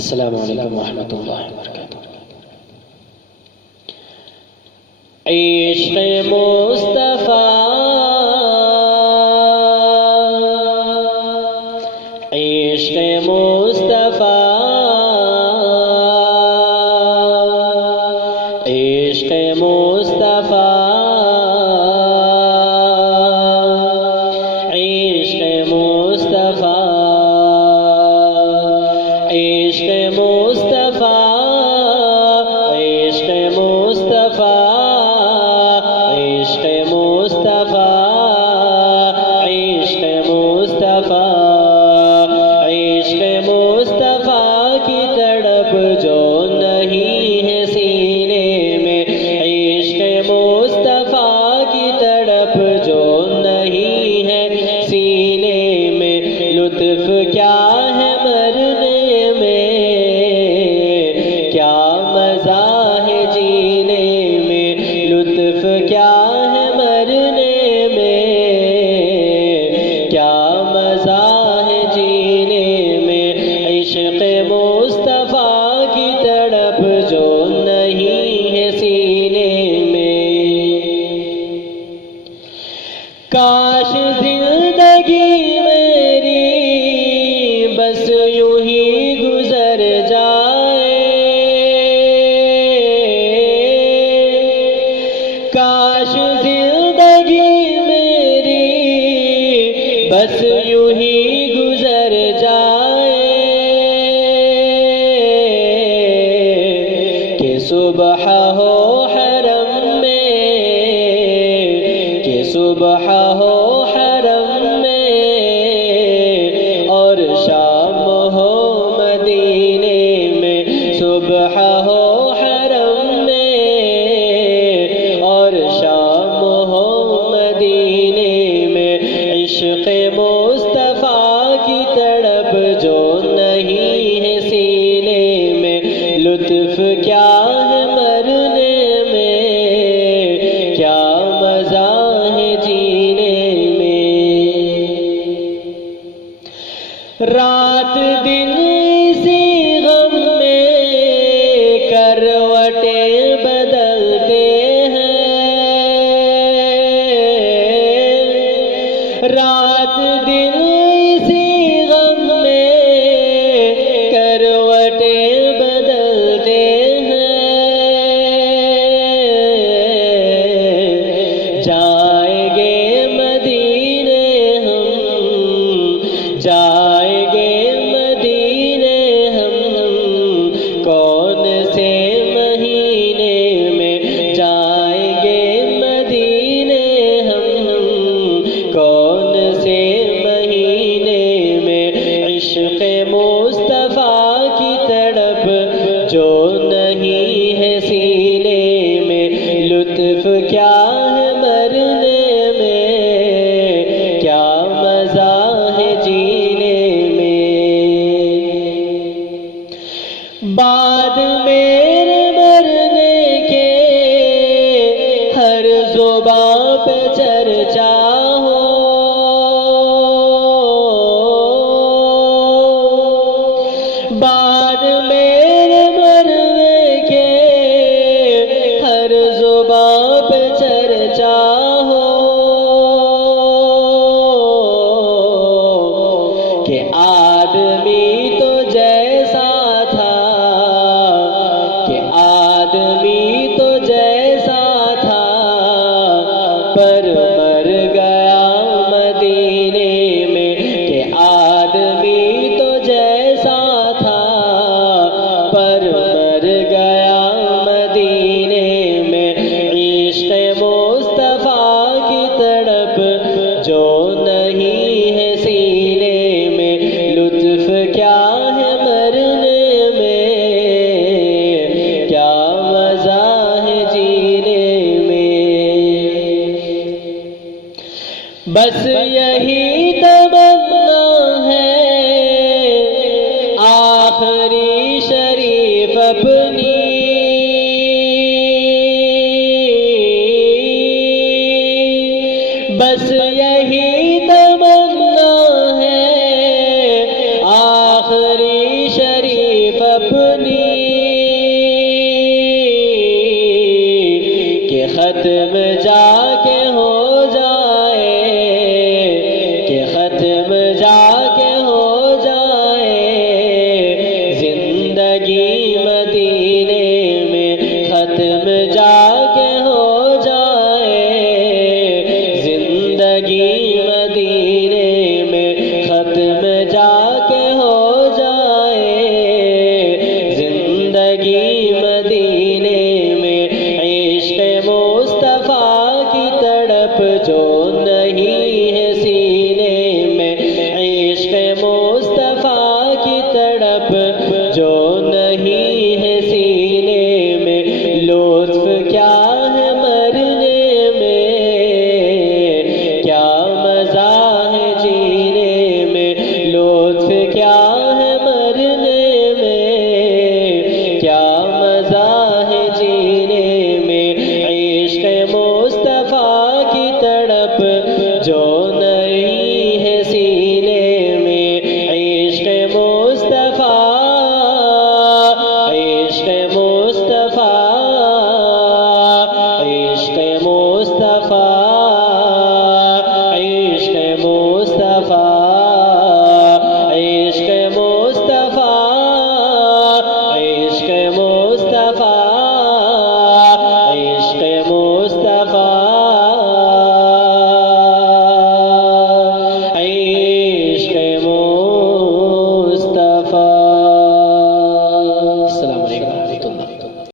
السلام علیکم ورحمۃ اللہ وبرکاتہ۔ عشق مصطفیٰ، عشق مصطفیٰ، عشق مصطفیٰ، عشق مصطفیٰ، عشق مصطفیٰ، عشق مصطفیٰ، عشق مصطفیٰ، عشق مصطفیٰ، عشق مصطفیٰ کی تڑپ جو نہیں ہے سینے میں، عشق مصطفیٰ کی تڑپ جو نہیں ہے سینے میں، لطف کیا ہے مرنے میں، کیا مزہ ہے جینے میں، لطف کیا ہے مرنے میں، کیا مزہ ہے جینے میں، عشق مصطفیٰ کی تڑپ جو نہیں ہے سینے میں۔ کاش زندگی میری بس یوں ہی گزر جائے، کاش زندگی میری بس یوں ہی گزر جائے، کہ صبح ہو حرم میں، کہ صبح ہو حرم میں، اور شام ہو مدینے میں، صبح ہو حرم میں، اور شام ہو مدینے میں، عشق مصطفیٰ کی تڑپ جو نہیں ہے سینے میں، لطف کیا ہے مرنے میں، کیا مزہ ہے جینے میں۔ رات دن اسی غم میں کروٹیں بدلتے ہیں، رات دن اسی غم میں کروٹیں بدلتے ہیں، جائیں گے مدینے ہم، جائیں گے مدینے ہم، کون سے مہینے میں، جائیں گے مدینے ہم، کون سے مہینے میں، عشق مصطفیٰ کی تڑپ جو نہیں ہے سینے میں، لطف کیا ہے مرنے میں، کیا مزہ ہے جینے میں۔ بعد میرے مرنے کے ہر زباں پہ چرچا ہو، بعد میرے مرنے کے ہر زباں پہ چرچا ہو، کہ آدمی تو جیسا تھا، کہ آدمی تو جیسا تھا، پر مر گیا مدینے میں، کہ آدمی تو جیسا تھا، پر مر گیا مدینے میں، عشق مصطفیٰ کی تڑپ جو نہیں ہے سینے میں، لطف کیا ہے مرنے میں، کیا مزہ ہے جینے میں۔ بس یہی تمنا ہے آخری شریف اپنی، بس یہی تمنا ہے آخری شریف تڑپ